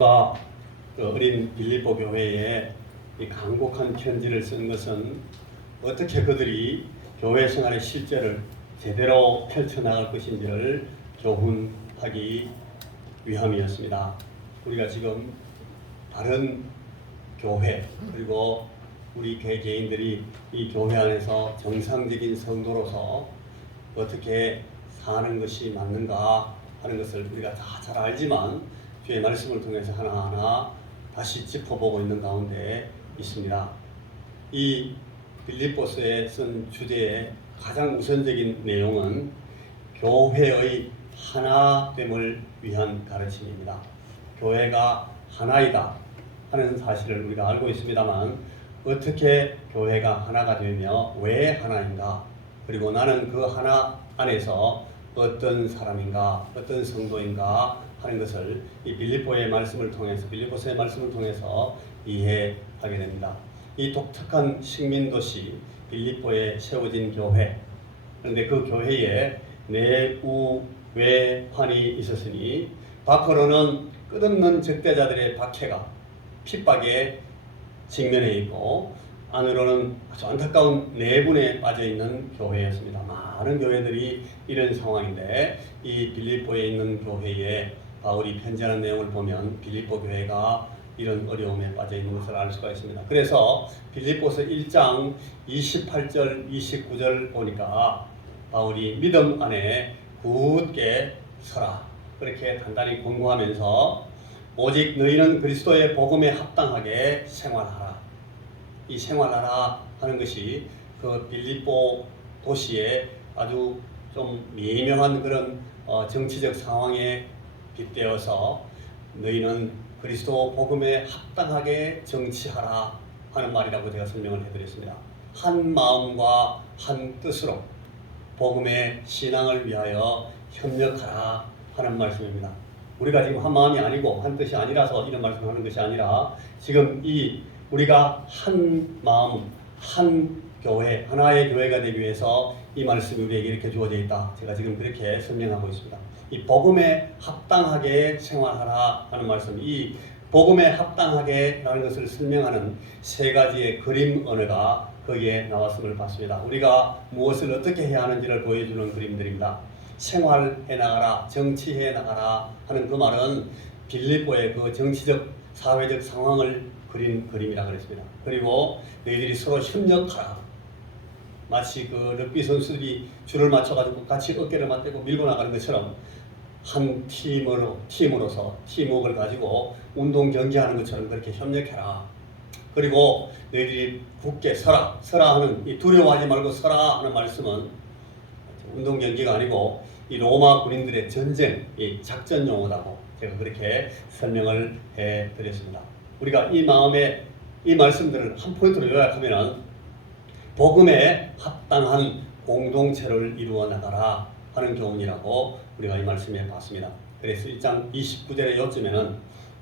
그 어린 빌립보 교회에 이 간곡한 편지를 쓴 것은 어떻게 그들이 교회 생활의 실제를 제대로 펼쳐나갈 것인지를 교훈하기 위함이었습니다. 우리가 지금 다른 교회 그리고 우리 개개인들이 이 교회 안에서 정상적인 성도로서 어떻게 사는 것이 맞는가 하는 것을 우리가 다 잘 알지만 주의 말씀을 통해서 하나하나 다시 짚어보고 있는 가운데 있습니다. 이 빌립보서에 쓴 주제의 가장 우선적인 내용은 교회의 하나됨을 위한 가르침입니다. 교회가 하나이다 하는 사실을 우리가 알고 있습니다만 어떻게 교회가 하나가 되며 왜 하나인가, 그리고 나는 그 하나 안에서 어떤 사람인가, 어떤 성도인가 하는 것을 이 빌립보서의 말씀을 통해서 이해하게 됩니다. 이 독특한 식민도시 빌립보에 세워진 교회, 그런데 그 교회에 내우 외환이 있었으니 밖으로는 끝없는 적대자들의 박해가 핍박에 직면해 있고 안으로는 아주 안타까운 내분에 빠져 있는 교회였습니다. 많은 교회들이 이런 상황인데 이 빌립보에 있는 교회에 바울이 편지하는 내용을 보면 빌립보 교회가 이런 어려움에 빠져 있는 것을 알 수가 있습니다. 그래서 빌립보서 1장 28절 29절 보니까 바울이 믿음 안에 굳게 서라 그렇게 간단히 권고하면서 오직 너희는 그리스도의 복음에 합당하게 생활하라. 이 생활하라 하는 것이 그 빌립보 도시에 아주 좀 미묘한 그런 정치적 상황에 빗대어서 너희는 그리스도 복음에 합당하게 정치하라 하는 말이라고 제가 설명을 해드렸습니다. 한 마음과 한 뜻으로 복음의 신앙을 위하여 협력하라 하는 말씀입니다. 우리가 지금 한 마음이 아니고 한 뜻이 아니라서 이런 말씀을 하는 것이 아니라 지금 이 우리가 한 마음, 한 교회, 하나의 교회가 되기 위해서 이 말씀이 우리에게 이렇게 주어져 있다. 제가 지금 그렇게 설명하고 있습니다. 이 복음에 합당하게 생활하라 하는 말씀, 이 복음에 합당하게 라는 것을 설명하는 세 가지의 그림 언어가 거기에 나왔음을 봤습니다. 우리가 무엇을 어떻게 해야 하는지를 보여주는 그림들입니다. 생활해 나가라, 정치해 나가라 하는 그 말은 빌립보의 그 정치적, 사회적 상황을 그린 그림이라 그랬습니다. 그리고 너희들이 서로 협력하라. 마치 그 럭비 선수들이 줄을 맞춰가지고 같이 어깨를 맞대고 밀고 나가는 것처럼 한 팀으로서 팀워크를 가지고 운동 경기하는 것처럼 그렇게 협력해라. 그리고 너희들이 굳게 서라 하는 이 두려워하지 말고 서라 하는 말씀은 운동 경기가 아니고 이 로마 군인들의 전쟁, 이 작전 용어라고 제가 그렇게 설명을 해드렸습니다. 우리가 이 마음에 이 말씀들을 한 포인트로 요약하면은 복음에 합당한 공동체를 이루어 나가라 하는 교훈이라고 우리가 이 말씀에 봤습니다. 그래서 1장 29절의 요쯤에는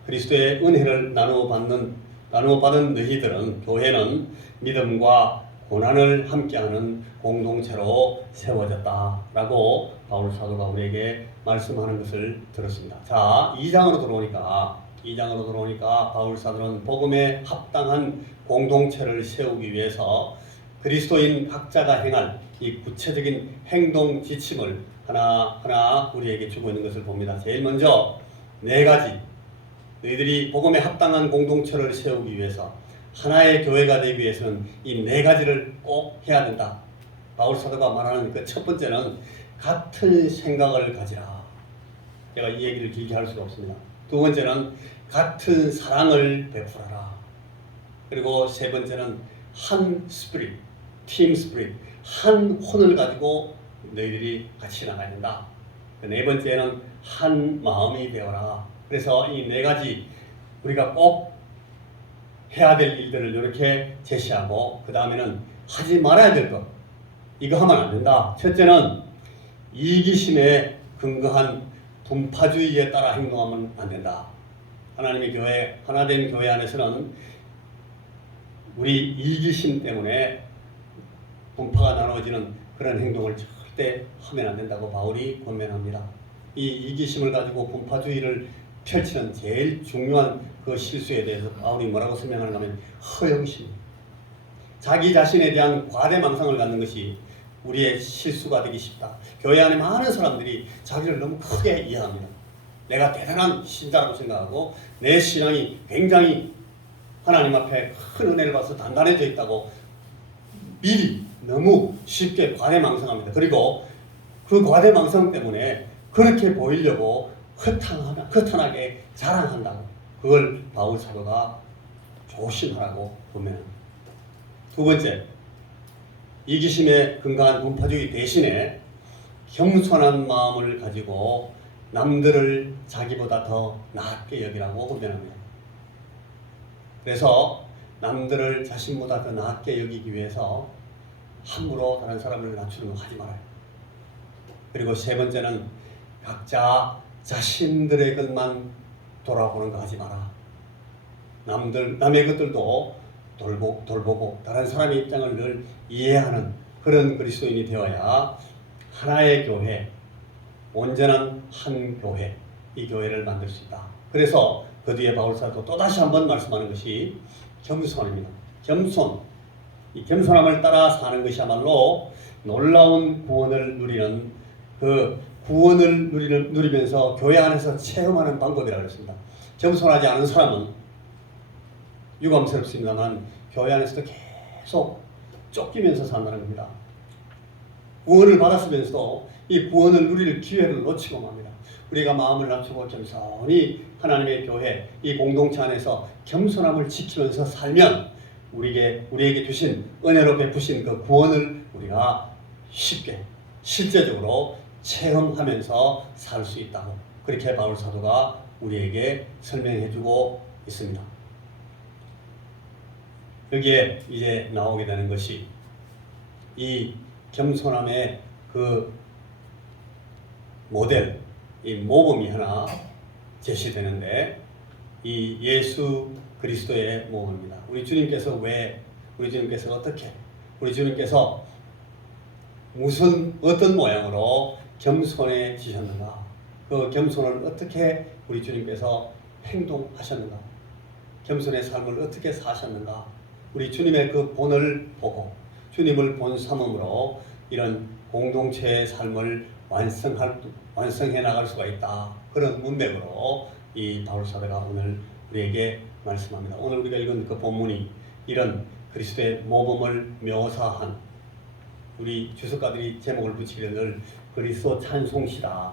그리스도의 은혜를 나누어받은 너희들은 교회는 믿음과 고난을 함께하는 공동체로 세워졌다라고 바울 사도가 우리에게 말씀하는 것을 들었습니다. 자, 2장으로 들어오니까 바울 사도는 복음에 합당한 공동체를 세우기 위해서 그리스도인 각자가 행할 이 구체적인 행동 지침을 하나하나 우리에게 주고 있는 것을 봅니다. 제일 먼저 4가지, 너희들이 복음에 합당한 공동체를 세우기 위해서 하나의 교회가 되기 위해서는 이 4가지를 꼭 해야 된다. 바울 사도가 말하는 그 첫 번째는 같은 생각을 가지라. 제가 이 얘기를 길게 할 수가 없습니다. 두 번째는 같은 사랑을 베풀어라. 그리고 세 번째는 한 스피릿, 팀 스피릿, 한 혼을 가지고 너희들이 같이 나가야 된다. 네 번째는 한 마음이 되어라. 그래서 이 4가지 우리가 꼭 해야 될 일들을 이렇게 제시하고 그 다음에는 하지 말아야 될 것, 이거 하면 안 된다. 첫째는 이기심에 근거한 분파주의에 따라 행동하면 안 된다. 하나님의 교회, 하나된 교회 안에서는 우리 이기심 때문에 분파가 나눠지는 그런 행동을 절대 하면 안 된다고 바울이 권면합니다. 이 이기심을 가지고 분파주의를 펼치는 제일 중요한 그 실수에 대해서 바울이 뭐라고 설명하는가 하면 허영심, 자기 자신에 대한 과대망상을 갖는 것이 우리의 실수가 되기 쉽다. 교회 안에 많은 사람들이 자기를 너무 크게 이해합니다. 내가 대단한 신자라고 생각하고 내 신앙이 굉장히 하나님 앞에 큰 은혜를 받아서 단단해져 있다고 미리 너무 쉽게 과대망상합니다. 그리고 그 과대망상 때문에 그렇게 보이려고 허탄하게 자랑한다고. 그걸 바울 사도가 조심하라고 분명합니다. 두 번째, 이기심에 근거한 분파주의 대신에 겸손한 마음을 가지고 남들을 자기보다 더 낫게 여기라고 분명합니다. 그래서 남들을 자신보다 더 낫게 여기기 위해서 함부로 다른 사람을 낮추는 거 하지 말아요. 그리고 세 번째는 각자 자신들의 것만 돌아보는 거 하지 마라. 남의 것들도 돌보고 다른 사람의 입장을 늘 이해하는 그런 그리스도인이 되어야 하나의 교회, 온전한 한 교회, 이 교회를 만들 수 있다. 그래서 그 뒤에 바울사도 또다시 한번 말씀하는 것이 겸손입니다. 겸손, 이 겸손함을 따라 사는 것이야말로 놀라운 구원을 누리는 그 구원을 누리면서 교회 안에서 체험하는 방법이라고 했습니다. 겸손하지 않은 사람은 유감스럽습니다만 교회 안에서도 계속 쫓기면서 산다는 겁니다. 구원을 받았으면서도 이 구원을 누릴 기회를 놓치고 맙니다. 우리가 마음을 낮추고 겸손히 하나님의 교회, 이 공동체 안에서 겸손함을 지키면서 살면 우리에게 주신 은혜로 베푸신 그 구원을 우리가 쉽게 실제적으로 체험하면서 살 수 있다고 그렇게 바울 사도가 우리에게 설명해주고 있습니다. 여기에 이제 나오게 되는 것이 이 겸손함의 그 모델, 이 모범이 하나 제시되는데 이 예수 그리스도의 모범입니다. 우리 주님께서 어떻게, 우리 주님께서 어떤 모양으로 겸손해지셨는가, 그 겸손을 어떻게 우리 주님께서 행동하셨는가, 겸손의 삶을 어떻게 사셨는가, 우리 주님의 그 본을 보고 주님을 본 삼음으로 이런 공동체의 삶을 완성해 나갈 수가 있다. 그런 문맥으로 이 바울 사도가 오늘 우리에게 말씀합니다. 오늘 우리가 읽은 그 본문이 이런 그리스도의 모범을 묘사한, 우리 주석가들이 제목을 붙이기를 그리스도 찬송시다,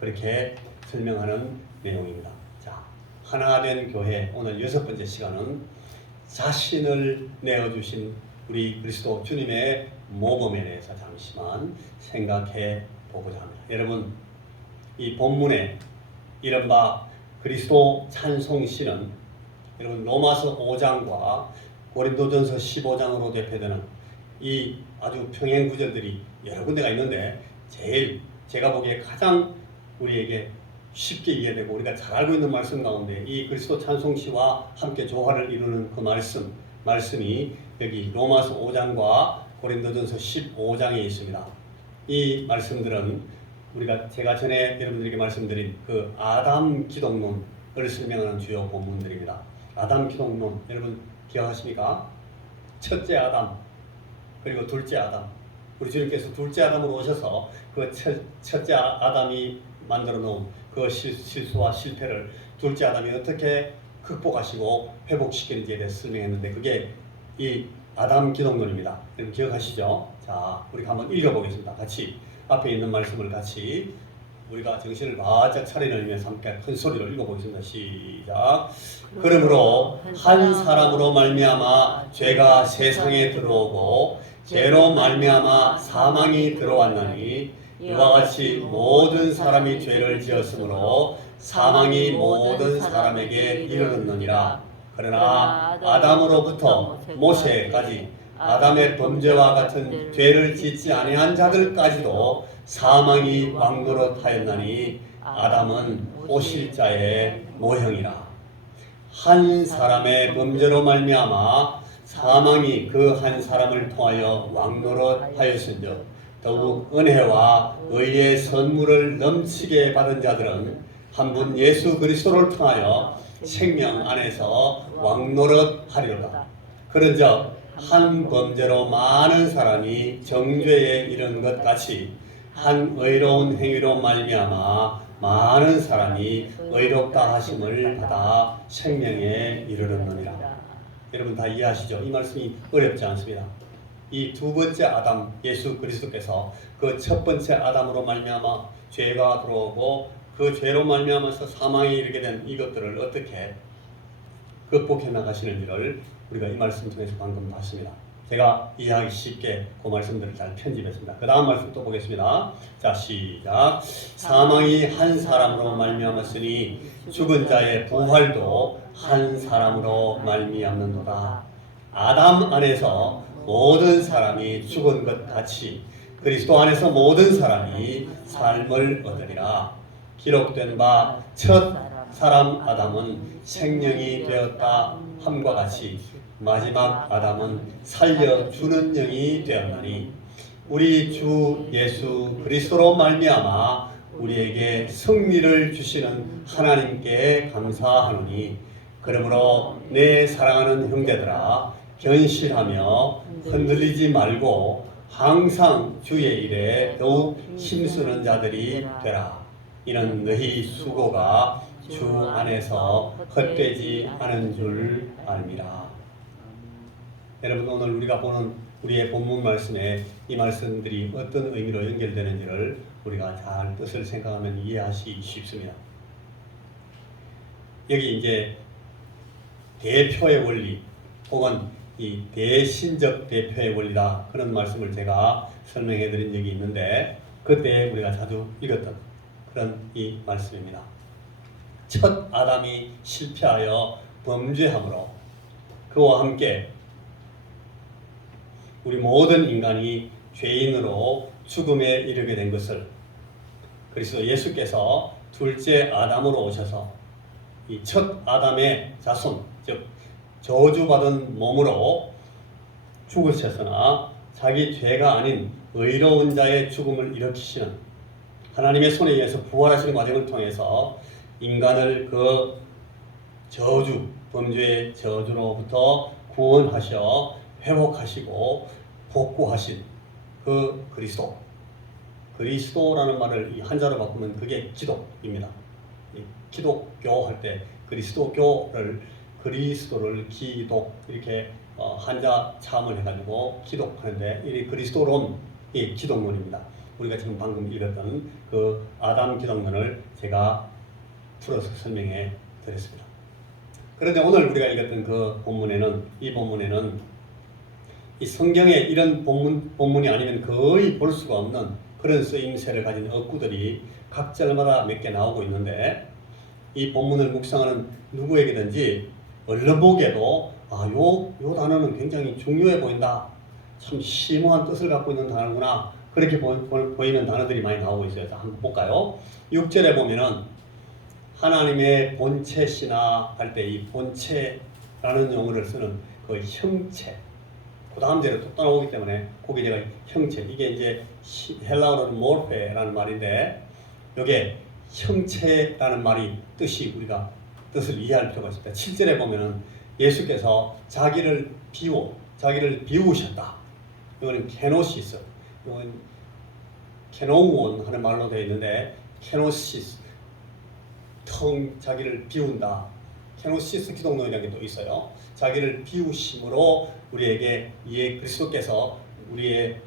그렇게 설명하는 내용입니다. 자, 하나 된 교회, 오늘 6번째 시간은 자신을 내어주신 우리 그리스도 주님의 모범에 대해서 잠시만 생각해 보고자 합니다. 여러분, 이 본문에 이른바 그리스도 찬송시는 여러분 로마서 5장과 고린도전서 15장으로 대표되는 이 아주 평행 구절들이 여러 군데가 있는데 제일 제가 보기에 가장 우리에게 쉽게 이해되고 우리가 잘 알고 있는 말씀 가운데 이 그리스도 찬송시와 함께 조화를 이루는 그 말씀이 여기 로마서 5장과 고린도전서 15장에 있습니다. 이 말씀들은 제가 전에 여러분들에게 말씀드린 그 아담 기독론을 설명하는 주요 본문들입니다. 아담 기독론 여러분 기억하십니까? 첫째 아담 그리고 둘째 아담, 우리 주님께서 둘째 아담으로 오셔서 그 첫째 아담이 만들어 놓은 그 실수와 실패를 둘째 아담이 어떻게 극복하시고 회복시키는지에 대해서 설명했는데 그게 이 아담 기독론입니다. 여러분 기억하시죠? 자, 우리가 한번 읽어보겠습니다. 같이 앞에 있는 말씀을 같이 우리가 정신을 바짝 차려내면서 함께 큰 소리로 읽어보겠습니다. 시작. 그러므로 한 사람으로 말미암아 죄가 세상에 들어오고 죄로 말미암아 사망이 들어왔나니 이와 같이 모든 사람이 죄를 지었으므로 사망이 모든 사람에게 이르렀느니라. 그러나 아담으로부터 모세까지 아담의 범죄와 같은 죄를 짓지 아니한 자들까지도 사망이 왕노릇하였나니 아담은 오실자의 모형이라. 한 사람의 범죄로 말미암아 사망이 그 한 사람을 통하여 왕노릇하였은즉 더욱 은혜와 의의 선물을 넘치게 받은 자들은 한 분 예수 그리스도를 통하여 생명 안에서 왕노릇하리로다. 그런즉 한 범죄로 많은 사람이 정죄에 이른 것 같이 한 의로운 행위로 말미암아 많은 사람이 의롭다 하심을 받아 생명에 이르렀느니라. 여러분 다 이해하시죠? 이 말씀이 어렵지 않습니다. 이 두 번째 아담 예수 그리스도께서 그 첫 번째 아담으로 말미암아 죄가 들어오고 그 죄로 말미암아서 사망에 이르게 된 이것들을 어떻게 극복해 나가시는지를 우리가 이 말씀 통해서 방금 봤습니다. 제가 이해하기 쉽게 그 말씀들을 잘 편집했습니다. 그 다음 말씀 또 보겠습니다. 자, 시작. 사망이 한 사람으로 말미암았으니 죽은 자의 부활도 한 사람으로 말미암는도다. 아담 안에서 모든 사람이 죽은 것 같이 그리스도 안에서 모든 사람이 삶을 얻으리라. 기록된 바 첫 사람 아담은 생명이 되었다 함과 같이 마지막 아담은 살려주는 영이 되었나니 우리 주 예수 그리스도로 말미암아 우리에게 승리를 주시는 하나님께 감사하노니 그러므로 내 사랑하는 형제들아 견실하며 흔들리지 말고 항상 주의 일에 더욱 힘쓰는 자들이 되라. 이는 너희 수고가 주 안에서 헛되지 않은 줄 압니다. 여러분 오늘 우리가 보는 우리의 본문 말씀에 이 말씀들이 어떤 의미로 연결되는지를 우리가 잘 뜻을 생각하면 이해하시기 쉽습니다. 여기 이제 대표의 원리 혹은 이 대신적 대표의 원리다 그런 말씀을 제가 설명해 드린 적이 있는데 그때 우리가 자주 읽었던 그런 이 말씀입니다. 첫 아담이 실패하여 범죄함으로 그와 함께 우리 모든 인간이 죄인으로 죽음에 이르게 된 것을 그리스도 예수께서 둘째 아담으로 오셔서 이 첫 아담의 자손 즉 저주받은 몸으로 죽으셨으나 자기 죄가 아닌 의로운 자의 죽음을 일으키시는 하나님의 손에 의해서 부활하시는 과정을 통해서 인간을 그 저주, 범죄의 저주로부터 구원하셔 회복하시고 복구하신 그 그리스도. 그리스도라는 말을 이 한자로 바꾸면 그게 기독입니다. 기독교 할 때 그리스도를 기독 이렇게 한자 참을 해가지고 기독하는데 이 그리스도론 이 기독론입니다. 우리가 지금 방금 읽었던 그 아담 기독론을 제가 풀어서 설명해 드렸습니다. 그런데 오늘 우리가 읽었던 그 본문에는 이 성경에 이런 본문이 아니면 거의 볼 수가 없는 그런 쓰임새를 가진 어구들이 각 절마다 몇 개 나오고 있는데 이 본문을 묵상하는 누구에게든지 얼른 보기에도 요 단어는 굉장히 중요해 보인다. 참 심오한 뜻을 갖고 있는 단어구나. 그렇게 보이는 단어들이 많이 나오고 있어요. 자, 한번 볼까요? 6절에 보면은 하나님의 본체시나 할 때 이 본체라는 용어를 쓰는 그 형체 그 다음 절에 또 나오기 때문에 거기 제가 형체 이게 이제 헬라어로는 모르페라는 말인데 여기에 형체라는 말이 우리가 뜻을 이해할 필요가 있습니다. 7절에 보면은 예수께서 자기를 비우셨다. 이거는 케노시스, 이건 케노우온 하는 말로 되어 있는데 케노시스, 자기를 비운다. 케노시스 기독론이라는 게 또 있어요. 자기를 비우심으로 우리에게 그리스도께서 우리에게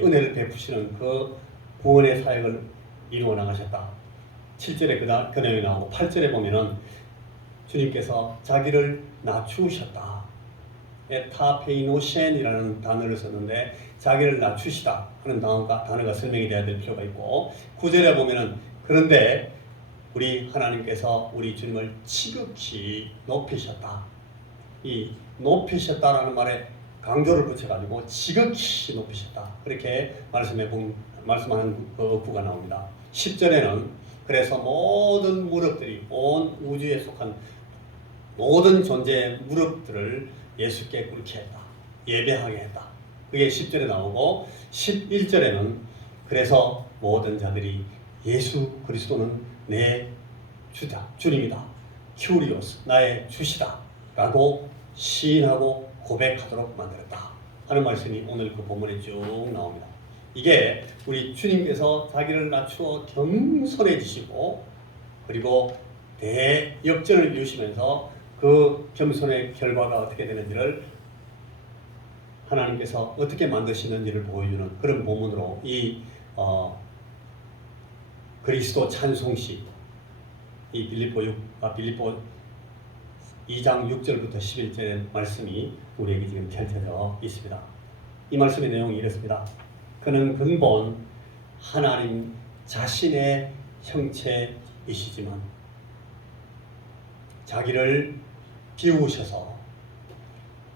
은혜를 베푸시는 그 구원의 사역을 이루어 나가셨다. 7절에 그 내용이 나오고 8절에 보면은 주님께서 자기를 낮추셨다. 에타페이노셴이라는 단어를 썼는데 자기를 낮추시다 하는 단어가 설명이 되어야 될 필요가 있고 9절에 보면은 그런데 우리 하나님께서 우리 주님을 지극히 높이셨다. 이 높이셨다라는 말에 강조를 붙여가지고 지극히 높이셨다. 그렇게 말씀하는 그 구가 나옵니다. 10절에는 그래서 모든 무릎들이 온 우주에 속한 모든 존재의 무릎들을 예수께 꿇게 했다. 예배하게 했다. 그게 10절에 나오고 11절에는 그래서 모든 자들이 예수 그리스도는 내 주님이다. 큐리오스, 나의 주시다 라고 시인하고 고백하도록 만들었다 하는 말씀이 오늘 그 본문에 쭉 나옵니다. 이게 우리 주님께서 자기를 낮추어 겸손해지시고 그리고 대역전을 이루시면서 그 겸손의 결과가 어떻게 되는지를 하나님께서 어떻게 만드시는지를 보여주는 그런 본문으로 이 그리스도 찬송시 이 빌립보 2장 6절부터 11절의 말씀이 우리에게 지금 펼쳐져 있습니다. 이 말씀의 내용이 이렇습니다. 그는 근본 하나님 자신의 형체이시지만 자기를 비우셔서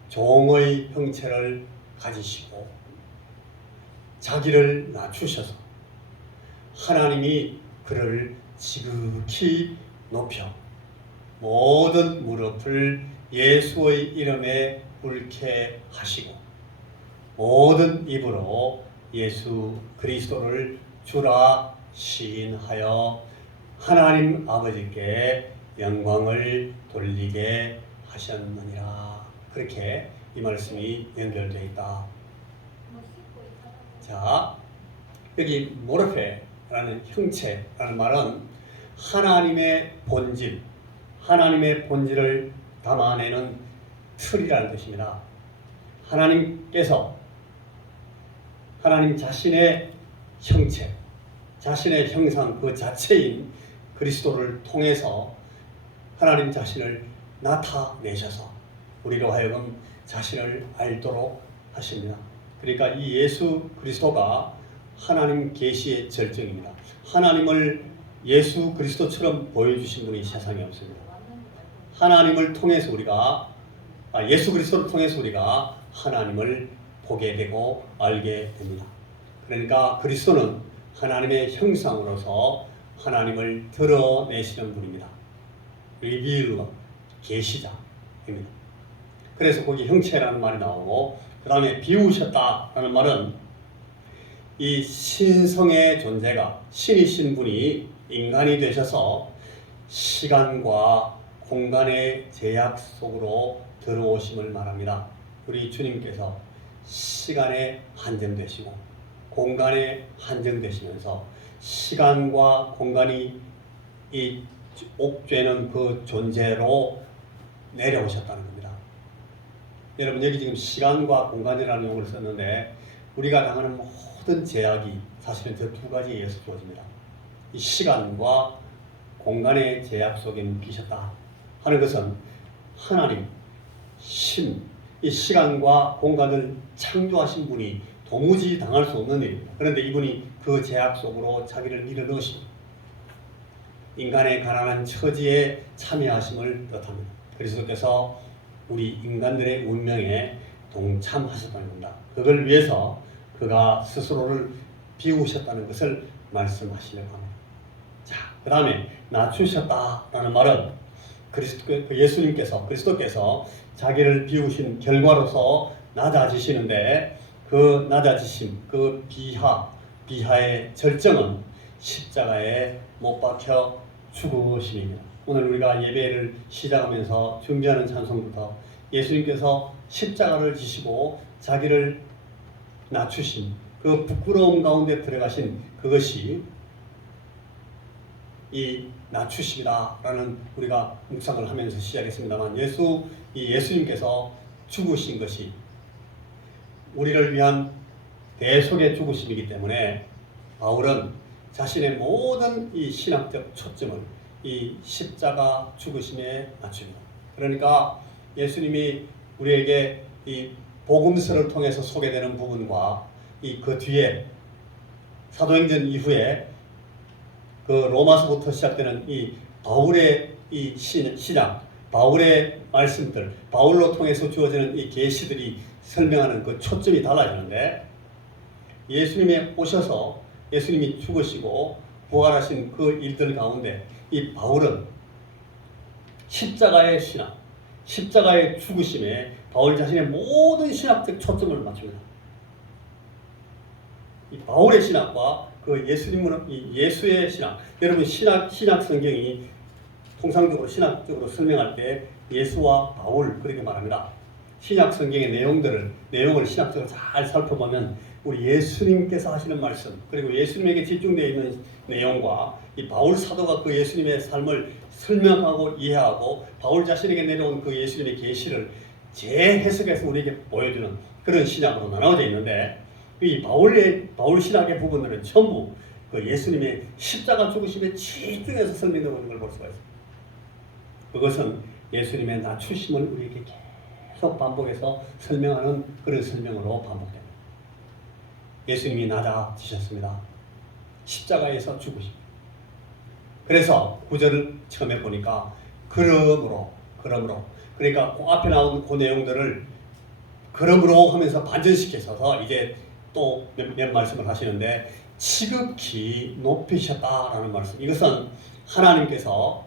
종의 형체를 가지시고 자기를 낮추셔서 하나님이 그를 지극히 높여 모든 무릎을 예수의 이름에 꿇게 하시고 모든 입으로 예수 그리스도를 주라 시인하여 하나님 아버지께 영광을 돌리게 하셨느니라. 그렇게 이 말씀이 연결되어 있다. 자, 여기 모르페라는 형체라는 말은 하나님의 본질, 하나님의 본질을 담아내는 틀이라는 뜻입니다. 하나님께서 하나님 자신의 형체, 자신의 형상 그 자체인 그리스도를 통해서 하나님 자신을 나타내셔서 우리로 하여금 자신을 알도록 하십니다. 그러니까 이 예수 그리스도가 하나님 계시의 절정입니다. 하나님을 예수 그리스도처럼 보여주신 분이 세상에 없습니다. 하나님을 통해서 예수 그리스도를 통해서 우리가 하나님을 보게 되고 알게 됩니다. 그러니까 그리스도는 하나님의 형상으로서 하나님을 드러내시는 분입니다. 리빌러, 계시자입니다. 그래서 거기 형체라는 말이 나오고 그 다음에 비우셨다라는 말은 이 신성의 존재가 신이신 분이 인간이 되셔서 시간과 공간의 제약 속으로 들어오심을 말합니다. 우리 주님께서 시간에 한정되시고 공간에 한정되시면서 시간과 공간이 이 옥죄는 그 존재로 내려오셨다는 겁니다. 여러분 여기 지금 시간과 공간이라는 용어를 썼는데 우리가 당하는 모든 제약이 사실은 저 두 가지에 의해서 주어집니다. 이 시간과 공간의 제약 속에 묶이셨다 하는 것은 하나님, 신, 이 시간과 공간을 창조하신 분이 도무지 당할 수 없는 일입니다. 그런데 이분이 그 제약 속으로 자기를 밀어넣으십니다. 인간의 가난한 처지에 참여하심을 뜻합니다. 그리스도께서 우리 인간들의 운명에 동참하셨다는 겁니다. 그걸 위해서 그가 스스로를 비우셨다는 것을 말씀하시려고 합니다. 자, 그 다음에 낮추셨다라는 말은 그리스도께서 자기를 비우신 결과로서 낮아지시는데 그 낮아지심, 그 비하의 절정은 십자가에 못 박혀 죽으심입니다. 오늘 우리가 예배를 시작하면서 준비하는 찬송부터 예수님께서 십자가를 지시고 자기를 낮추신 그 부끄러움 가운데 들어가신 그것이 이 낮추심이다라는 우리가 묵상을 하면서 시작했습니다만 예수님께서 죽으신 것이 우리를 위한 대속의 죽으심이기 때문에 바울은 자신의 모든 이 신학적 초점을 이 십자가 죽으심에 맞춥니다. 그러니까 예수님이 우리에게 이 복음서를 통해서 소개되는 부분과 그 뒤에 사도행전 이후에 그 로마서부터 시작되는 이 바울의 이 신약, 바울의 말씀들, 바울로 통해서 주어지는 이 계시들이 설명하는 그 초점이 달라지는데 예수님이 오셔서 예수님이 죽으시고 부활하신 그 일들 가운데 이 바울은 십자가의 신학, 십자가의 죽으심에 바울 자신의 모든 신학적 초점을 맞춥니다. 이 바울의 신학과 그 예수의 신학, 여러분 신약 성경이 통상적으로 신학적으로 설명할 때 예수와 바울 그렇게 말합니다. 신약 성경의 내용을 신학적으로 잘 살펴보면 우리 예수님께서 하시는 말씀 그리고 예수님에게 집중되어 있는 내용과 이 바울 사도가 그 예수님의 삶을 설명하고 이해하고 바울 자신에게 내려온 그 예수님의 계시를 재해석해서 우리에게 보여주는 그런 신약으로 나눠져 있는데 이 바울 신학의 부분들은 전부 그 예수님의 십자가 죽으심에 집중해서 설명되고 있는 걸 볼 수가 있습니다. 그것은 예수님의 낮추심을 우리에게 계속 반복해서 설명하는 그런 설명으로 반복됩니다. 예수님이 낮아지셨습니다. 십자가에서 죽으십니다. 그래서 구절을 처음에 보니까 그러므로 그러니까 그 앞에 나온 그 내용들을 그러므로 하면서 반전시켜서 이제 또 몇 말씀을 하시는데 지극히 높이셨다라는 말씀. 이것은 하나님께서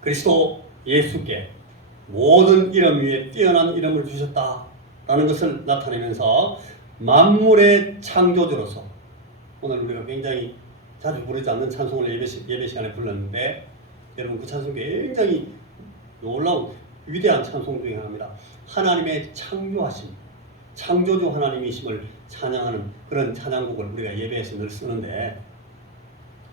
그리스도 예수께 모든 이름 위에 뛰어난 이름을 주셨다라는 것을 나타내면서 만물의 창조주로서 오늘 우리가 굉장히 자주 부르지 않는 찬송을 예배 시간에 불렀는데 여러분 그 찬송 굉장히 놀라운 위대한 찬송 중에 하나입니다. 하나님의 창조하심, 창조주 하나님이심을 찬양하는 그런 찬양곡을 우리가 예배에서 늘 쓰는데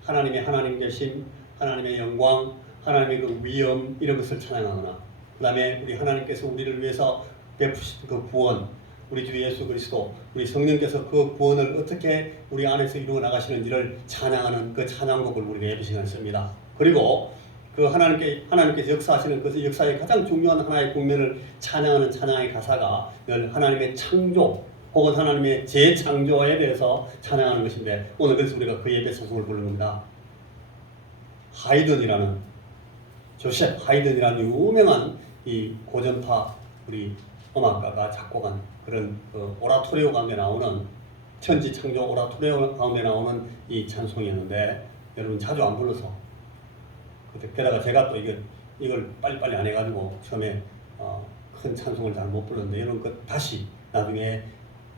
하나님의 하나님 되심, 하나님의 영광, 하나님의 그 위엄 이런 것을 찬양하거나 그 다음에 우리 하나님께서 우리를 위해서 베푸신 그 구원 우리 주 예수 그리스도 우리 성령께서 그 구원을 어떻게 우리 안에서 이루어 나가시는지를 찬양하는 그 찬양곡을 우리가 예배 시간에 씁니다. 그리고 그 하나님께서 역사하시는 그 역사의 가장 중요한 하나의 국면을 찬양하는 찬양의 가사가 늘 하나님의 창조 혹은 하나님의 재창조에 대해서 찬양하는 것인데 오늘 그래서 우리가 그 예배 소송을 부릅니다. 조셉 하이든이라는 유명한 이 고전파 우리 음악가가 작곡한 그런 오라토리오 가운데 나오는 천지 창조 오라토리오 가운데 나오는 이 찬송이었는데 여러분 자주 안 불러서 게다가 제가 또 이걸 빨리빨리 안 해가지고 처음에 큰 찬송을 잘 못 불렀는데 여러분 그 다시 나중에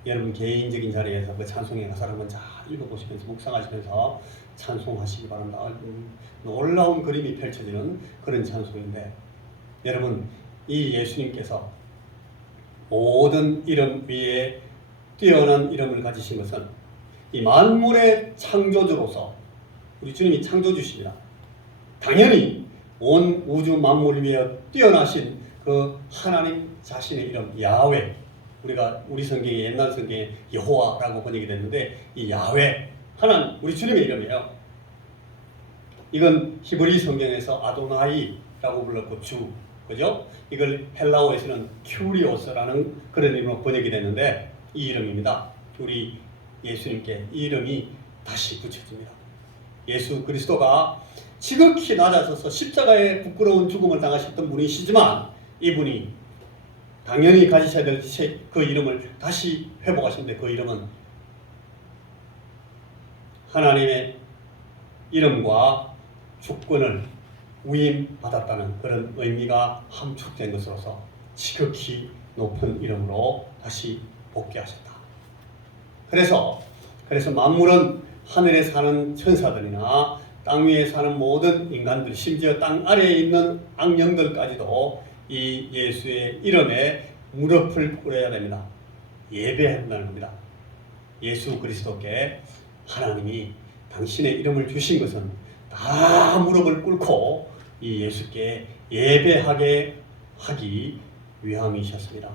여러분 개인적인 자리에서 그 찬송의 가사를 한번 잘 읽어보시면서 묵상하시면서 찬송하시기 바랍니다. 놀라운 그림이 펼쳐지는 그런 찬송인데 여러분 이 예수님께서 모든 이름 위에 뛰어난 이름을 가지신 것은 이 만물의 창조주로서 우리 주님이 창조주십니다. 당연히 온 우주 만물 위에 뛰어나신 그 하나님 자신의 이름 야훼 우리 성경에 옛날 성경에 여호와라고 번역이 됐는데 이 야훼 하나님 우리 주님의 이름이에요. 이건 히브리 성경에서 아도나이라고 불렀고 주 그죠? 이걸 헬라어에서는 큐리오스라는 그런 이름으로 번역이 됐는데 이 이름입니다. 우리 예수님께 이 이름이 다시 붙여집니다. 예수 그리스도가 지극히 낮아져서 십자가에 부끄러운 죽음을 당하셨던 분이시지만 이분이 당연히 가지셔야 될 그 이름을 다시 회복하시는데 그 이름은 하나님의 이름과 주권을 위임받았다는 그런 의미가 함축된 것으로서 지극히 높은 이름으로 다시 복귀하셨다. 그래서 만물은 하늘에 사는 천사들이나 땅 위에 사는 모든 인간들 심지어 땅 아래에 있는 악령들까지도 이 예수의 이름에 무릎을 꿇어야 됩니다. 예배한다는 겁니다. 예수 그리스도께 하나님이 당신의 이름을 주신 것은 다 무릎을 꿇고 이 예수께 예배하게 하기 위함이셨습니다.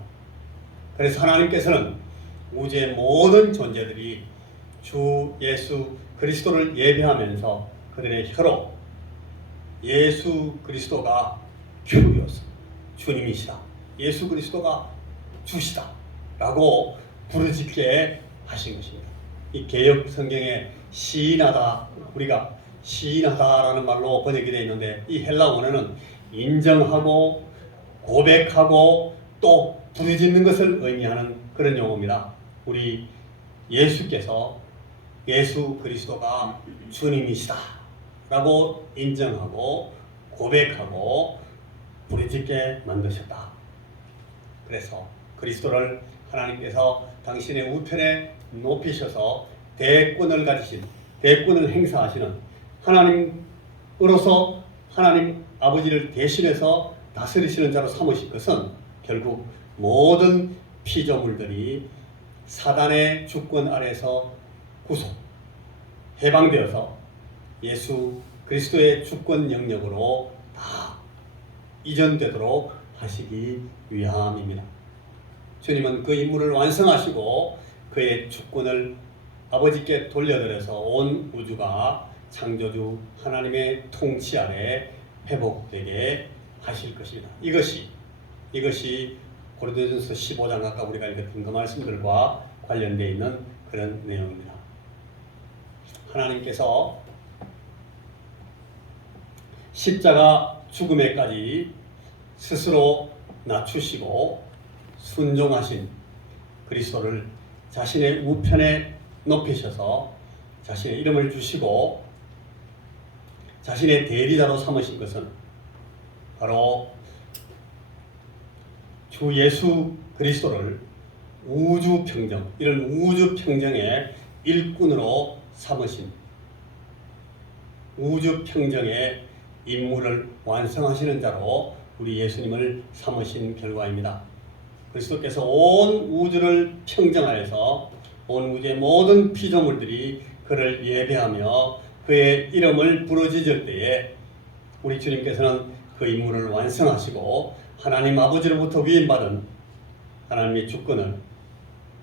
그래서 하나님께서는 우주의 모든 존재들이 주 예수 그리스도를 예배하면서 그들의 혀로 예수 그리스도가 큐리오스 주님이시다. 예수 그리스도가 주시다. 라고 부르짖게 하신 것입니다. 이 개역 성경에 시인하다 우리가 시인하다라는 말로 번역이 되어 있는데 이 헬라 원어는 인정하고 고백하고 또 부르짖는 것을 의미하는 그런 용어입니다. 우리 예수께서 예수 그리스도가 주님이시다 라고 인정하고 고백하고 부르짖게 만드셨다. 그래서 그리스도를 하나님께서 당신의 우편에 높이셔서 대권을 행사하시는 하나님으로서 하나님 아버지를 대신해서 다스리시는 자로 삼으신 것은 결국 모든 피조물들이 사단의 주권 아래서 구속, 해방되어서 예수 그리스도의 주권 영역으로 다 이전되도록 하시기 위함입니다. 주님은 그 임무를 완성하시고 그의 주권을 아버지께 돌려드려서 온 우주가 창조주 하나님의 통치 아래 회복되게 하실 것입니다. 이것이 고린도전서 15장 아까 우리가 읽었던 그 말씀들과 관련되어 있는 그런 내용입니다. 하나님께서 십자가 죽음에까지 스스로 낮추시고 순종하신 그리스도를 자신의 우편에 높이셔서 자신의 이름을 주시고 자신의 대리자로 삼으신 것은 바로 주 예수 그리스도를 우주평정, 이런 우주평정의 일꾼으로 삼으신 우주평정의 임무를 완성하시는 자로 우리 예수님을 삼으신 결과입니다. 그리스도께서 온 우주를 평정하여서 온 우주의 모든 피조물들이 그를 예배하며 그의 이름을 부르짖을 때에 우리 주님께서는 그 임무를 완성하시고 하나님 아버지로부터 위임받은 하나님의 주권을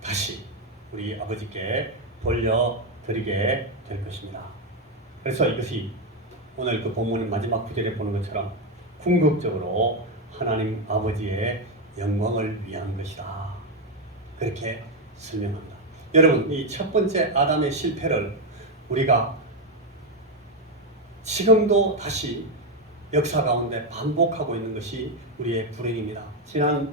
다시 우리 아버지께 돌려드리게 될 것입니다. 그래서 이것이 오늘 그 본문의 마지막 구절에 보는 것처럼 궁극적으로 하나님 아버지의 영광을 위한 것이다. 그렇게 설명합니다. 여러분, 이 첫 번째 아담의 실패를 우리가 지금도 다시 역사 가운데 반복하고 있는 것이 우리의 불행입니다. 지난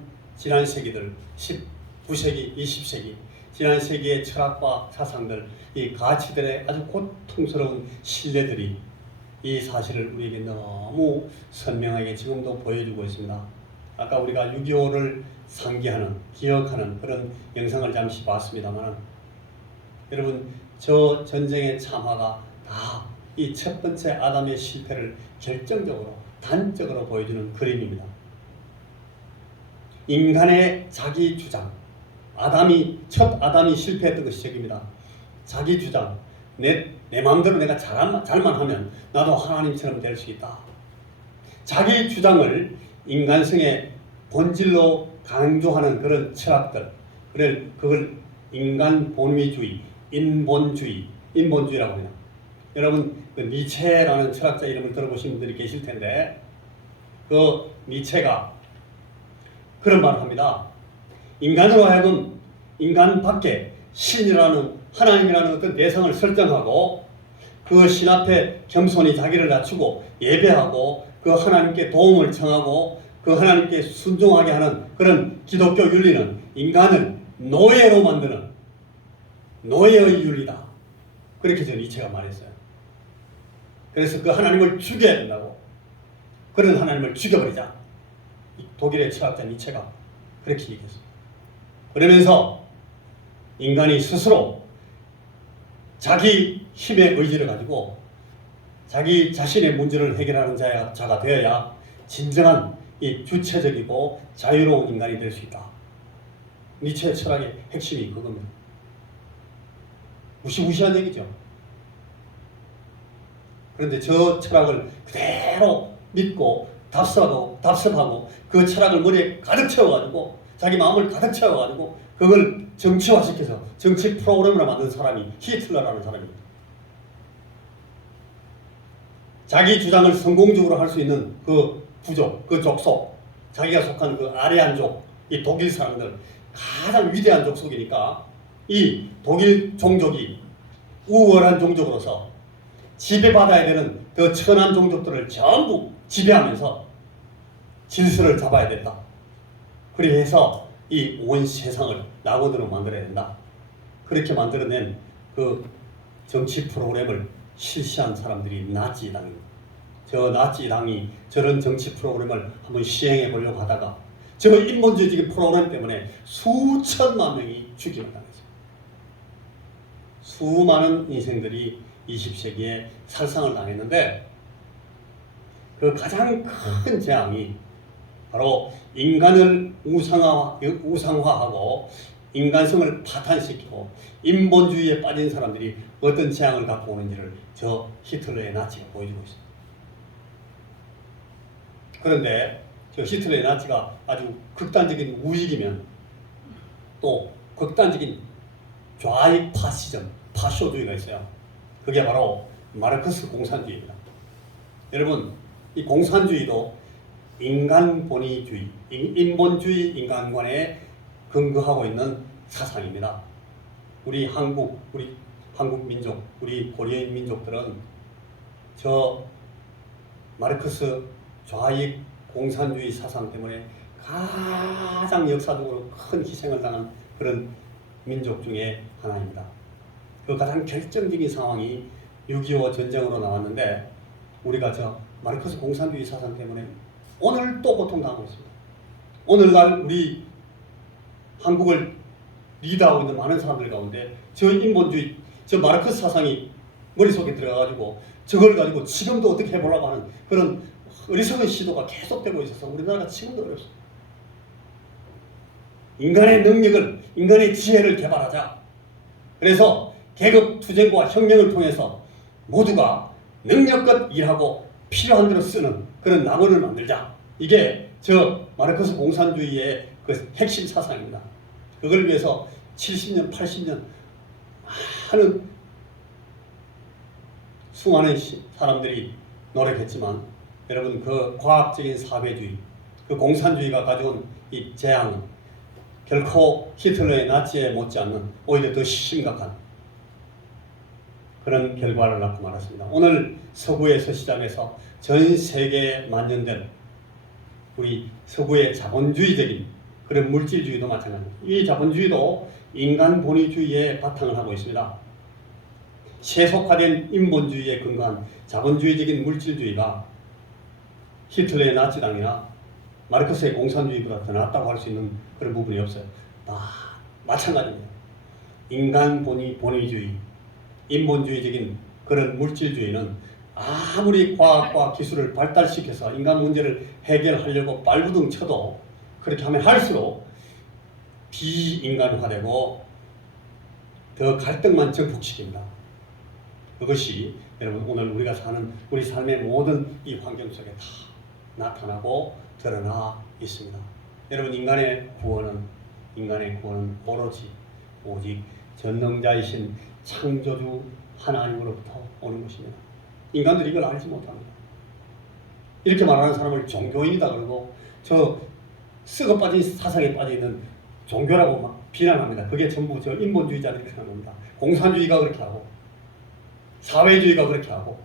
세기들 19세기, 20세기 지난 세기의 철학과 사상들, 이 가치들의 아주 고통스러운 신뢰들이 이 사실을 우리에게 너무 선명하게 지금도 보여주고 있습니다. 아까 우리가 6.25를 상기하는, 기억하는 그런 영상을 잠시 봤습니다만 여러분, 저 전쟁의 참화가 다 이 첫 번째 아담의 실패를 결정적으로, 단적으로 보여주는 그림입니다. 인간의 자기 주장, 첫 아담이 실패했던 것이 저기입니다. 자기 주장, 내 마음대로 내가 잘만 하면 나도 하나님처럼 될 수 있다. 자기 주장을 인간성의 본질로 강조하는 그런 철학들, 그걸 인간 본위주의, 인본주의라고 합니다. 여러분, 그 니체라는 철학자 이름을 들어보신 분들이 계실 텐데, 그 니체가 그런 말을 합니다. 인간으로 하여금 인간 밖에 신이라는, 하나님이라는 어떤 대상을 설정하고 그 신 앞에 겸손히 자기를 낮추고 예배하고 그 하나님께 도움을 청하고 그 하나님께 순종하게 하는 그런 기독교 윤리는 인간을 노예로 만드는 노예의 윤리다. 그렇게 저 니체가 말했어요. 그래서 그 하나님을 죽여야 된다고. 그런 하나님을 죽여버리자. 독일의 철학자 니체가 그렇게 얘기했어요. 그러면서 인간이 스스로 자기 힘의 의지를 가지고 자기 자신의 문제를 해결하는 자가 되어야 진정한 이 주체적이고 자유로운 인간이 될 수 있다. 니체의 철학의 핵심이 그겁니다. 무시무시한 얘기죠. 그런데 저 철학을 그대로 믿고 답습하고 그 철학을 머리에 가득 채워가지고 자기 마음을 가득 채워가지고 그걸 정치화시켜서 정치 프로그램으로 만든 사람이 히틀러라는 사람입니다. 자기 주장을 성공적으로 할 수 있는 그 부족, 그 족속, 자기가 속한 그 아래안족, 이 독일 사람들 가장 위대한 족속이니까 이 독일 종족이 우월한 종족으로서 지배받아야 되는 그 천한 종족들을 전부 지배하면서 질서를 잡아야 된다. 그래서 이 온 세상을 낙원으로 만들어야 된다. 그렇게 만들어낸 그 정치 프로그램을 실시한 사람들이 나치당입니다. 저 나치당이 저런 정치 프로그램을 한번 시행해 보려고 하다가 저 인본주의적인 프로그램 때문에 수천만 명이 죽임을 당했어요. 수많은 인생들이 20세기에 살상을 당했는데 그 가장 큰 재앙이 바로 인간을 우상화하고 인간성을 파탄시키고 인본주의에 빠진 사람들이 어떤 재앙을 갖고 오는지를 저 히틀러의 나치가 보여주고 있습니다. 그런데 저 히틀러의 나치가 아주 극단적인 우익이면 또 극단적인 좌익 파시즘, 파쇼주의가 있어요. 그게 바로 마르크스 공산주의입니다. 여러분, 이 공산주의도 인간 본위주의, 인본주의 인간관에 근거하고 있는 사상입니다. 우리 한국 민족, 우리 고려인 민족들은 저 마르크스 좌익 공산주의 사상 때문에 가장 역사적으로 큰 희생을 당한 그런 민족 중에 하나입니다. 그 가장 결정적인 상황이 6.25 전쟁으로 나왔는데 우리가 저 마르크스 공산주의 사상 때문에 오늘 또 고통당하고 있습니다. 오늘날 우리 한국을 리드하고 있는 많은 사람들 가운데 저 인본주의, 저 마르크스 사상이 머릿속에 들어가가지고 저걸 가지고 지금도 어떻게 해보려고 하는 그런 어리석은 시도가 계속되고 있어서 우리나라가 지금도 어렵습니다. 인간의 능력을, 인간의 지혜를 개발하자. 그래서 계급 투쟁과 혁명을 통해서 모두가 능력껏 일하고 필요한 대로 쓰는 그런 낙원을 만들자. 이게 저 마르크스 공산주의의 그 핵심 사상입니다. 그걸 위해서 70년, 80년 많은 수많은 사람들이 노력했지만 여러분 그 과학적인 사회주의, 그 공산주의가 가져온 이 재앙은 결코 히틀러의 나치에 못지않는 오히려 더 심각한 그런 결과를 낳고 말았습니다. 오늘 서구에서 시작해서 전 세계에 만연된 우리 서구의 자본주의적인 그런 물질주의도 마찬가지입니다. 이 자본주의도 인간 본위주의에 바탕을 하고 있습니다. 세속화된 인본주의에 근거한 자본주의적인 물질주의가 히틀러의 나치당이나 마르크스의 공산주의보다 더 낫다고 할 수 있는 그런 부분이 없어요. 다 마찬가지입니다. 인간 본위주의, 인본주의적인 그런 물질주의는 아무리 과학과 기술을 발달시켜서 인간 문제를 해결하려고 발부둥 쳐도 그렇게 하면 할수록 비인간화되고 더 갈등만 증폭시킵니다. 그것이 여러분 오늘 우리가 사는 우리 삶의 모든 이 환경 속에 다 나타나고 드러나 있습니다. 여러분 인간의 구원은 오직 전능자이신 창조주 하나님으로부터 오는 것입니다. 인간들이 이걸 알지 못합니다. 이렇게 말하는 사람을 종교인이다 그러고 저 썩어 빠진 사상에 빠져 있는 종교라고 막 비난합니다. 그게 전부 저 인본주의자들이 그렇게 하는 겁니다. 공산주의가 그렇게 하고 사회주의가 그렇게 하고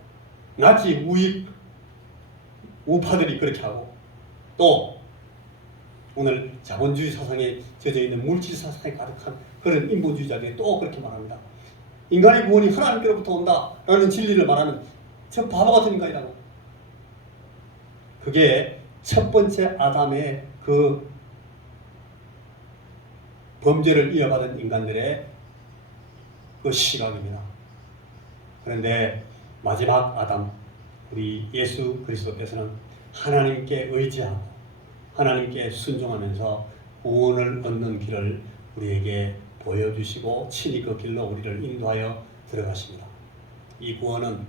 나치 우익 우파들이 그렇게 하고 또 오늘 자본주의 사상에 젖어 있는 물질 사상에 가득한 그런 인본주의자들이 또 그렇게 말합니다. 인간의 구원이 하나님께로부터 온다라는 진리를 말하는 저 바보 같은 인간이라고. 그게 첫 번째 아담의 그 범죄를 이어받은 인간들의 그 시각입니다. 그런데 마지막 아담, 우리 예수 그리스도께서는 하나님께 의지하고 하나님께 순종하면서 구원을 얻는 길을 우리에게 보여주시고 친히 그 길로 우리를 인도하여 들어가십니다. 이 구원은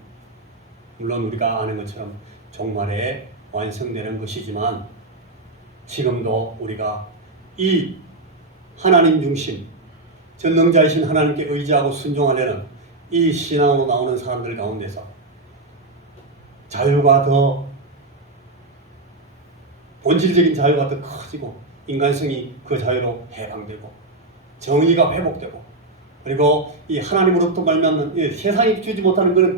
물론 우리가 아는 것처럼 종말에 완성되는 것이지만 지금도 우리가 이 하나님 중심, 전능자이신 하나님께 의지하고 순종하려는 이 신앙으로 나오는 사람들 가운데서 자유가 더 본질적인 자유가 더 커지고 인간성이 그 자유로 해방되고 정의가 회복되고 그리고 이 하나님으로부터 말미암는 세상이 주지 못하는 그런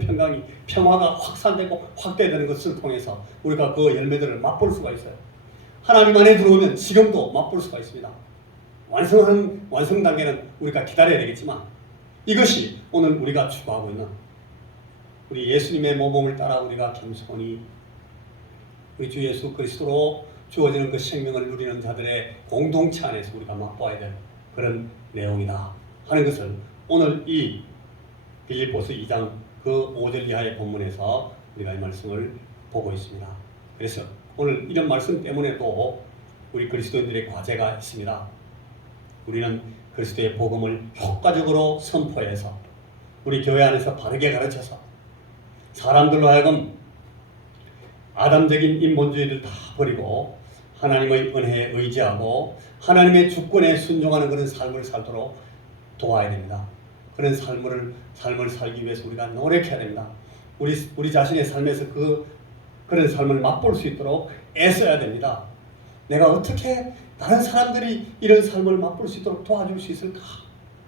평화가 확산되고 확대되는 것을 통해서 우리가 그 열매들을 맛볼 수가 있어요. 하나님 안에 들어오면 지금도 맛볼 수가 있습니다. 완성 단계는 우리가 기다려야 되겠지만 이것이 오늘 우리가 추구하고 있는 우리 예수님의 모범을 따라 우리가 겸손히 우리 주 예수 그리스도로 주어지는 그 생명을 누리는 자들의 공동체 안에서 우리가 맛보아야 될 그런 내용이다 하는 것을 오늘 이 빌립보서 2장 그 5절 이하의 본문에서 우리가 이 말씀을 보고 있습니다. 그래서 오늘 이런 말씀 때문에도 우리 그리스도인들의 과제가 있습니다. 우리는 그리스도의 복음을 효과적으로 선포해서 우리 교회 안에서 바르게 가르쳐서 사람들로 하여금 아담적인 인본주의를 다 버리고 하나님의 은혜에 의지하고 하나님의 주권에 순종하는 그런 삶을 살도록 도와야 됩니다. 그런 삶을 살기 위해서 우리가 노력해야 됩니다. 우리 자신의 삶에서 그런 삶을 맛볼 수 있도록 애써야 됩니다. 내가 어떻게 다른 사람들이 이런 삶을 맛볼 수 있도록 도와줄 수 있을까?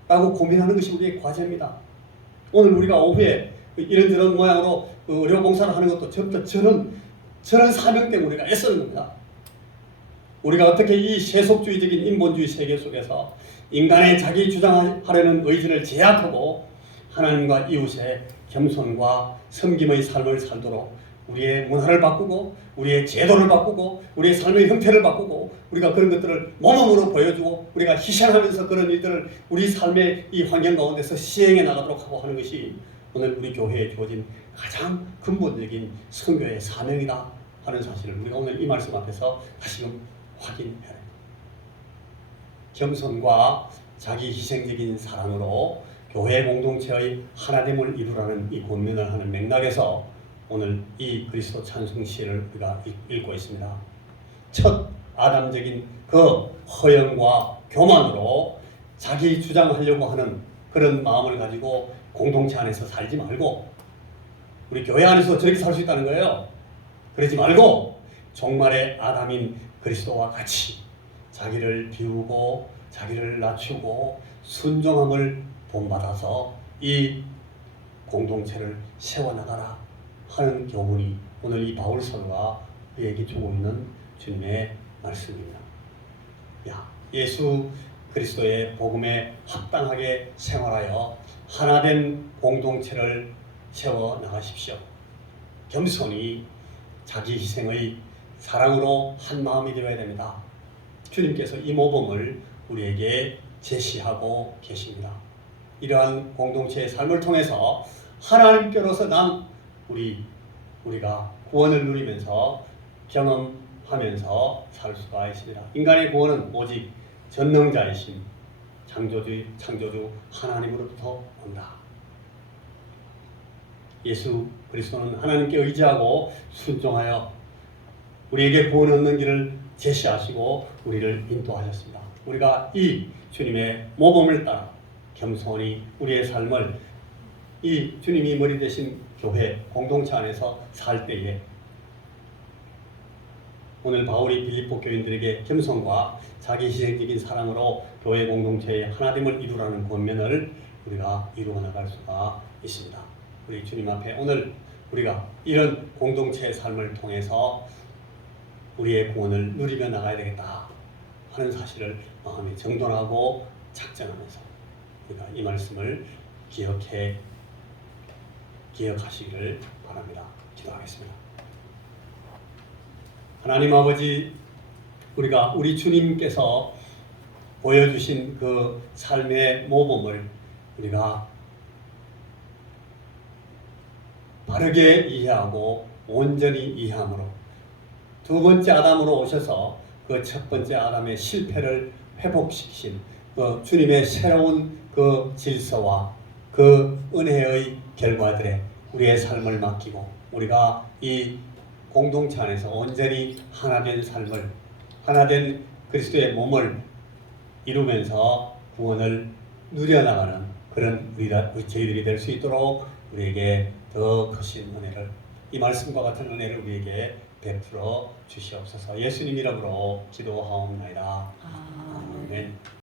라고 고민하는 것이 우리의 과제입니다. 오늘 우리가 오후에 이런저런 모양으로 의료 봉사를 하는 것도 전부 저런 사명 때문에 우리가 애쓰는 겁니다. 우리가 어떻게 이 세속주의적인 인본주의 세계 속에서 인간의 자기 주장하려는 의지를 제약하고 하나님과 이웃의 겸손과 섬김의 삶을 살도록 우리의 문화를 바꾸고 우리의 제도를 바꾸고 우리의 삶의 형태를 바꾸고 우리가 그런 것들을 모범으로 보여주고 우리가 희생하면서 그런 일들을 우리 삶의 이 환경 가운데서 시행해 나가도록 하고 하는 것이 오늘 우리 교회에 주어진 가장 근본적인 선교의 사명이다 하는 사실을 우리가 오늘 이 말씀 앞에서 다시금 확인해야 됩니다. 겸손과 자기 희생적인 사랑으로 교회 공동체의 하나됨을 이루라는 이 권면을 하는 맥락에서 오늘 이 그리스도 찬송시를 우리가 읽고 있습니다. 첫 아담적인 그 허영과 교만으로 자기 주장하려고 하는 그런 마음을 가지고 공동체 안에서 살지 말고 우리 교회 안에서 저렇게 살 수 있다는 거예요. 그러지 말고 종말의 아담인 그리스도와 같이 자기를 비우고 자기를 낮추고 순종함을 본받아서 이 공동체를 세워나가라 하는 교훈이 오늘 이 바울서가 우리에게 주고 있는 주님의 말씀입니다. 예수 그리스도의 복음에 합당하게 생활하여 하나된 공동체를 세워나가십시오. 겸손히 자기 희생의 사랑으로 한 마음이 되어야 됩니다. 주님께서 이 모범을 우리에게 제시하고 계십니다. 이러한 공동체의 삶을 통해서 하나님께로서 우리가 구원을 누리면서 경험하면서 살 수가 있습니다. 인간의 구원은 오직 전능자이신 창조주 하나님으로부터 온다. 예수 그리스도는 하나님께 의지하고 순종하여 우리에게 구원 얻는 길을 제시하시고 우리를 인도하셨습니다. 우리가 이 주님의 모범을 따라 겸손히 우리의 삶을 이 주님이 머리 되신 교회 공동체 안에서 살 때에 오늘 바울이 빌립보 교인들에게 겸손과 자기 희생적인 사랑으로 교회 공동체의 하나됨을 이루라는 권면을 우리가 이루어 나갈 수가 있습니다. 우리 주님 앞에 오늘 우리가 이런 공동체의 삶을 통해서 우리의 구원을 누리며 나가야 되겠다 하는 사실을 마음에 정돈하고 작정하면서 우리가 이 말씀을 기억하시기를 바랍니다. 기도하겠습니다. 하나님 아버지, 우리 주님께서 보여주신 그 삶의 모범을 우리가 바르게 이해하고 온전히 이해함으로 두 번째 아담으로 오셔서 그 첫 번째 아담의 실패를 회복시키신 그 주님의 새로운 그 질서와 그 은혜의 결과들에 우리의 삶을 맡기고 우리가 이 공동체 안에서 온전히 하나된 삶을 하나된 그리스도의 몸을 이루면서 구원을 누려나가는 그런 저희들이 될 수 있도록 우리에게 더 크신 은혜를 이 말씀과 같은 은혜를 우리에게 베풀어 주시옵소서. 예수님 이름으로 기도하옵나이다. 아멘.